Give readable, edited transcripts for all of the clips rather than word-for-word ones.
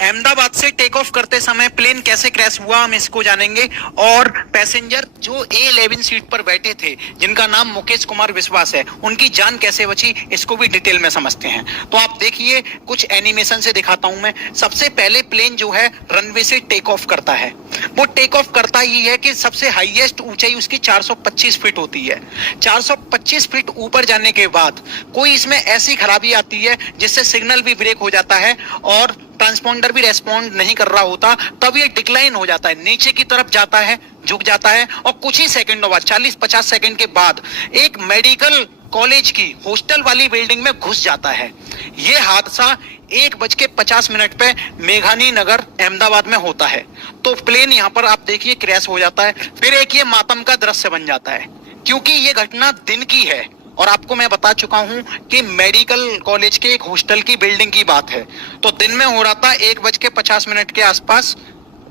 अहमदाबाद से take off करते समय प्लेन कैसे क्रैश हुआ हम इसको जानेंगे और पैसेंजर जो A11 सीट पर बैठे थे जिनका नाम मुकेश कुमार विश्वास है उनकी जान कैसे बची इसको भी डिटेल में समझते हैं। तो आप देखिए कुछ एनिमेशन से दिखाता हूं मैं। सबसे पहले प्लेन जो है रनवे से टेक ऑफ करता है। वो टेक ऑफ करता ही है कि सबसे हाईएस्ट ऊंचाई उसकी 425 फीट होती है। 425 फीट ऊपर जाने के बाद कोई इसमें ऐसी खराबी आती है जिससे सिग्नल भी ब्रेक हो जाता है और ट्रांसपोंडर भी रेस्पॉन्ड नहीं कर रहा होता, तब ये डिक्लाइन हो जाता है, नीचे की तरफ जाता है, झुक जाता है और कुछ ही सेकंडों बाद 40-50 सेकंड के बाद एक मेडिकल कॉलेज की हॉस्टल वाली बिल्डिंग में घुस जाता है। ये हादसा 1:50 पे मेघानी नगर अहमदाबाद में होता है। तो प्लेन यहाँ पर आप देखिए क्रैश हो जाता है। फिर एक ये मातम का दृश्य बन जाता है क्योंकि ये घटना दिन की है और आपको मैं बता चुका हूं कि मेडिकल कॉलेज के एक हॉस्टल की बिल्डिंग की बात है। तो दिन में हो रहा था 1:50 के आसपास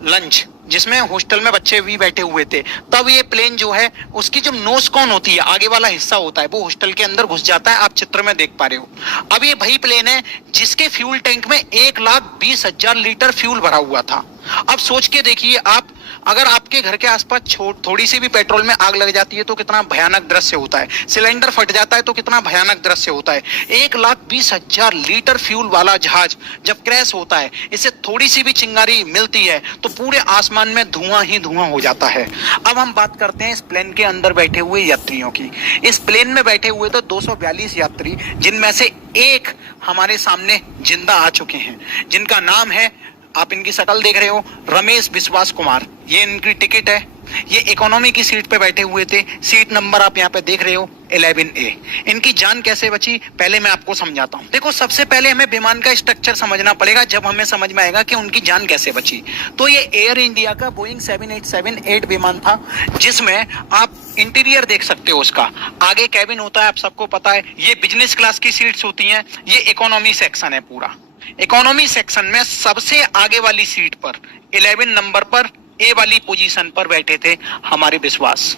लंच, जिसमें हॉस्टल में बच्चे भी बैठे हुए थे। तब ये प्लेन जो है उसकी जो नोज कॉन होती है, आगे वाला हिस्सा होता है, वो हॉस्टल के अंदर घुस जाता है। आप चित्र में देख पा रहे हो। अब ये वही प्लेन है जिसके फ्यूल टैंक में 1,20,000 लीटर फ्यूल भरा हुआ था। अब सोच के देखिए आप, अगर आपके घर के आसपास थोड़ी सी भी पेट्रोल में आग लग जाती है तो कितना भयानक दृश्य होता है। सिलेंडर फट जाता है तो कितना भयानक दृश्य होता है। 1,20,000 लीटर फ्यूल वाला जहाज जब क्रैश होता है, इसे थोड़ी सी भी चिंगारी मिलती है तो पूरे आसमान में धुआं ही धुआं हो जाता है। अब हम बात करते हैं इस प्लेन के अंदर बैठे हुए यात्रियों की। इस प्लेन में बैठे हुए तो 242 यात्री, जिनमें से एक हमारे सामने जिंदा आ चुके हैं, जिनका नाम है, आप इनकी शक्ल देख रहे हो, रमेश विश्वास कुमार। ये इनकी टिकट है। ये इकोनॉमी की सीट पे बैठे हुए थे। सीट नंबर आप यहाँ पे देख रहे हो 11A। इनकी जान कैसे बची पहले मैं आपको समझाता हूँ। देखो, सबसे पहले हमें विमान का स्ट्रक्चर समझना पड़ेगा, जब हमें समझ में आएगा कि उनकी जान कैसे बची। तो ये एयर इंडिया का बोइंग 7878 विमान था, जिसमें आप इंटीरियर देख सकते हो। उसका आगे कैबिन होता है, आप सबको पता है। ये बिजनेस क्लास की सीट्स होती हैं। ये इकोनॉमी सेक्शन है पूरा। इकोनॉमी सेक्शन में सबसे आगे वाली सीट पर 11 नंबर पर ए वाली पोजीशन पर बैठे थे हमारे विश्वास,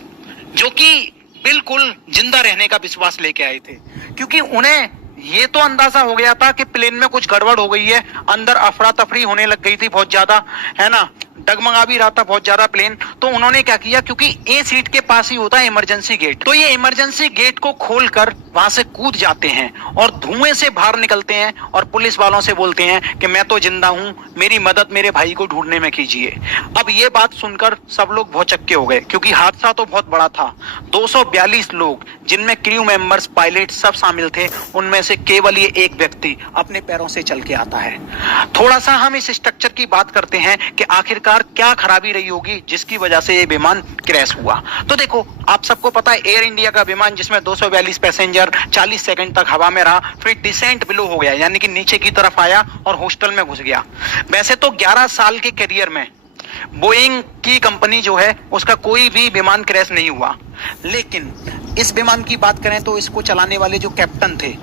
जो कि बिल्कुल जिंदा रहने का विश्वास लेके आए थे, क्योंकि उन्हें ये तो अंदाजा हो गया था कि प्लेन में कुछ गड़बड़ हो गई है। अंदर अफरा तफरी होने लग गई थी बहुत ज्यादा, है ना, डगमगा भी रहा था बहुत ज्यादा प्लेन। तो उन्होंने क्या किया, क्योंकि ए सीट के पास ही होता है इमरजेंसी गेट, तो ये इमरजेंसी गेट को खोलकर वहां से कूद जाते हैं और धुएं से बाहर निकलते हैं और पुलिस वालों से बोलते हैं कि मैं तो जिंदा हूं, मेरी मदद मेरे भाई को ढूंढने में कीजिए। अब ये बात सुनकर सब लोग बहुत चक्के हो गए, क्योंकि हादसा तो बहुत बड़ा था। 242 लोग, जिनमें क्रू मेंबर्स, पायलट सब शामिल थे, उनमें से केवल ये एक व्यक्ति अपने पैरों से चल के आता है। थोड़ा सा हम इस स्ट्रक्चर की बात करते हैं कि आखिरकार क्या खराबी रही होगी जिसकी वजह से ये विमान क्रैश हुआ। तो देखो, आप सबको पता है एयर इंडिया का विमान, जिसमें 242 पैसेंजर 40 सेकंड तक हवा में रहा, फिर डिसेंट बिलो हो गया, यानी कि नीचे की तरफ आया और हॉस्टल में घुस गया। वैसे तो 11 साल के करियर में बोइंग की कंपनी जो है उसका कोई भी विमान क्रैश नहीं हुआ, लेकिन इस विमान की बात करें तो इसको चलाने वाले जो कैप्टन थे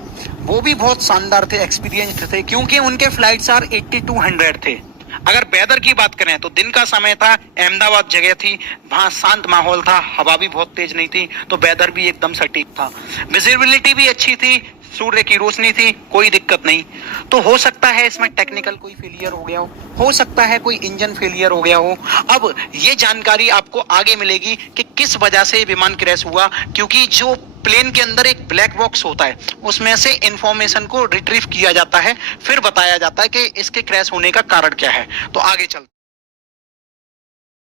वो भी बहुत शानदार थे, एक्सपीरियंस्ड थे, क्योंकि उनके फ्लाइट्स 8200 थे। अगर वेदर की बात करें तो दिन का समय था, अहमदाबाद जगह थी, वहां शांत माहौल था, हवा भी बहुत तेज नहीं थी, तो वेदर भी एकदम सटीक था। विजिबिलिटी भी अच्छी थी, सूर्य की रोशनी थी, कोई दिक्कत नहीं। तो हो सकता है इसमें टेक्निकल कोई फेलियर हो गया हो सकता है कोई इंजन फेलियर हो गया हो। अब ये जानकारी आपको आगे मिलेगी कि किस वजह से विमान क्रैश हुआ, क्योंकि जो प्लेन के अंदर एक ब्लैक बॉक्स होता है, उसमें से इंफॉर्मेशन को रिट्रीव किया जाता है, फिर बताया जाता है कि इसके क्रैश होने का कारण क्या है। तो आगे चल